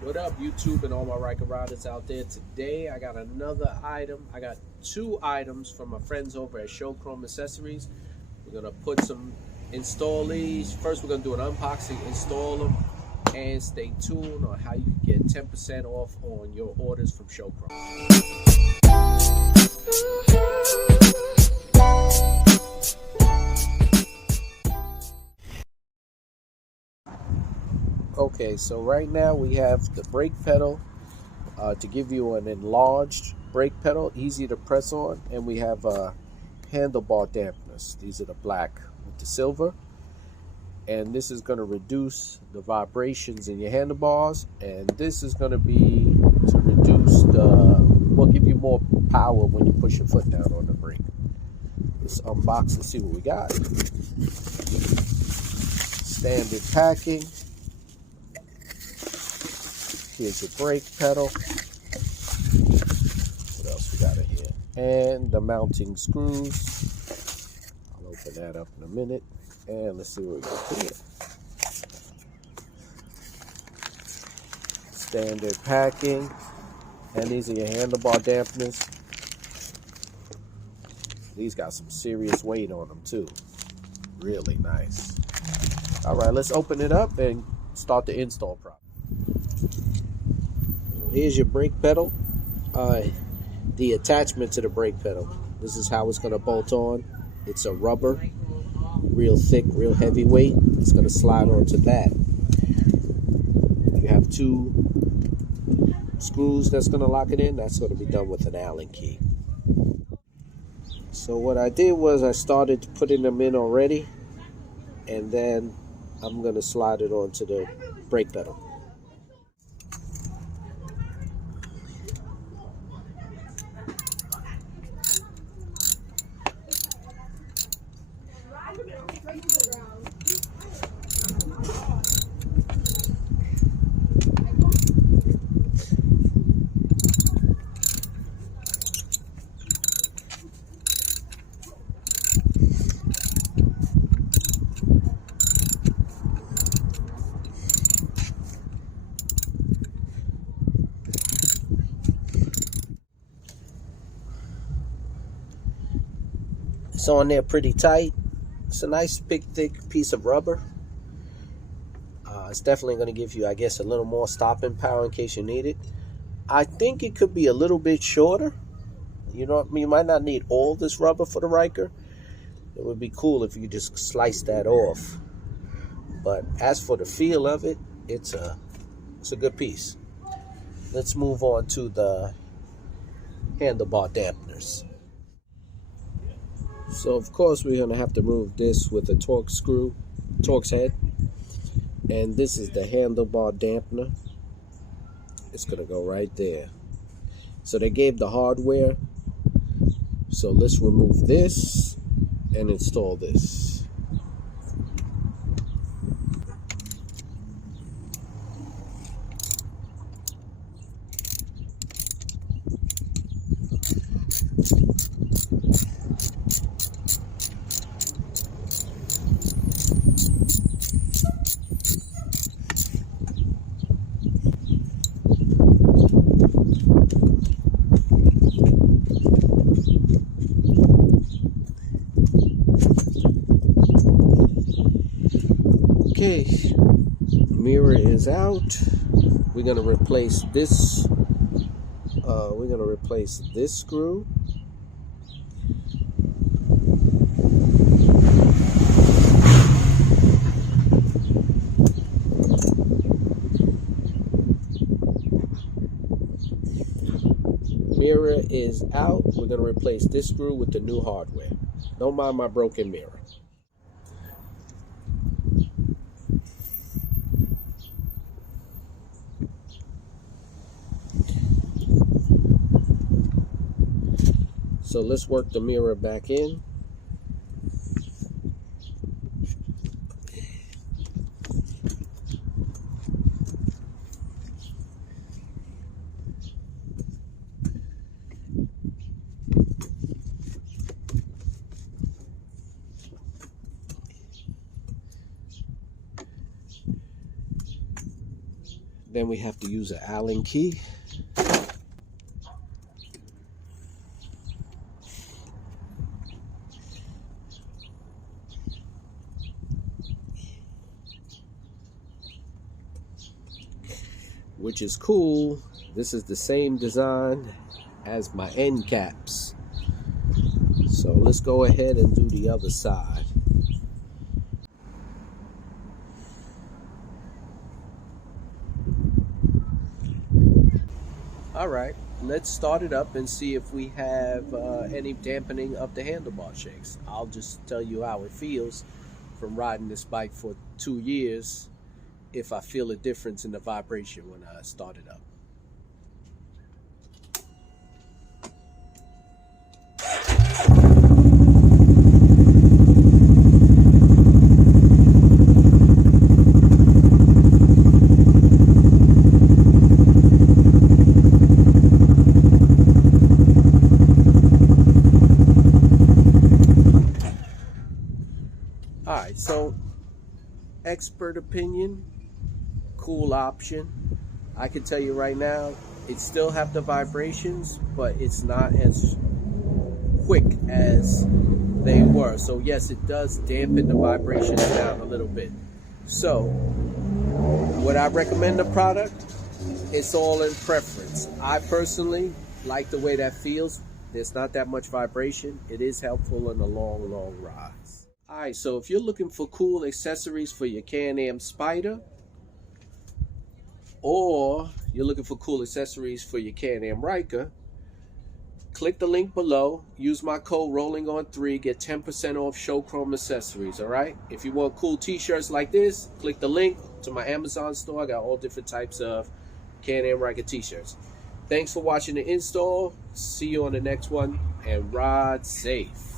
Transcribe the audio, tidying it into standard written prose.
What up, YouTube and all my Ryker riders out there? Today I got another item. I got two items from my friends over at Show Chrome Accessories. We're gonna install these. First, we're gonna do an unboxing, install them, and stay tuned on how you can get 10% off on your orders from Show Chrome. Okay, so right now we have the brake pedal to give you an enlarged brake pedal, easy to press on, and we have handlebar dampeners. These are the black with the silver, and this is going to reduce the vibrations in your handlebars, and this is going to be to reduce give you more power when you push your foot down on the brake. Let's unbox and see what we got. Standard packing. Here's your brake pedal. What else we got in here? And the mounting screws. I'll open that up in a minute. And let's see what we got here. Standard packing. And these are your handlebar dampeners. These got some serious weight on them too. Really nice. All right, let's open it up and start the install process. Here's your brake pedal, the attachment to the brake pedal. This is how it's going to bolt on. It's a rubber, real thick, real heavyweight. It's going to slide onto that. You have two screws that's going to lock it in. That's going to be done with an Allen key. So what I did was I started putting them in already, and then I'm going to slide it onto the brake pedal. It's on there pretty tight. It's a nice big thick piece of rubber. It's definitely going to give you, I guess, a little more stopping power in case you need it. I think it could be a little bit shorter. You know, you might not need all this rubber for the Ryker. It would be cool if you could just slice that off. But as for the feel of it, it's a good piece. Let's move on to the handlebar dampeners. So of course we're going to have to remove this with a Torx head. And this is the handlebar dampener. It's going to go right there. So they gave the hardware. So let's remove this and install this. Okay, mirror is out. We're gonna replace this. Screw. Mirror is out. We're gonna replace this screw with the new hardware. Don't mind my broken mirror. So let's work the mirror back in. Then we have to use an Allen key. Which is cool. This is the same design as my end caps. So let's go ahead and do the other side. Alright, let's start it up and see if we have any dampening of the handlebar shakes. I'll just tell you how it feels from riding this bike for 2 years, if I feel a difference in the vibration when I start it up. Alright, so expert opinion, cool option. I can tell you right now, it still have the vibrations, but it's not as quick as they were. So yes, it does dampen the vibrations down a little bit. So would I recommend the product? It's all in preference. I personally like the way that feels. There's not that much vibration. It is helpful in the long rides. Alright, so if you're looking for cool accessories for your Can-Am Spider, or you're looking for cool accessories for your Can-Am Ryker, click the link below. Use my code ROLLINGON3. Get 10% off show chrome accessories, alright? If you want cool t-shirts like this, click the link to my Amazon store. I got all different types of Can-Am Ryker t-shirts. Thanks for watching the install. See you on the next one, and ride safe.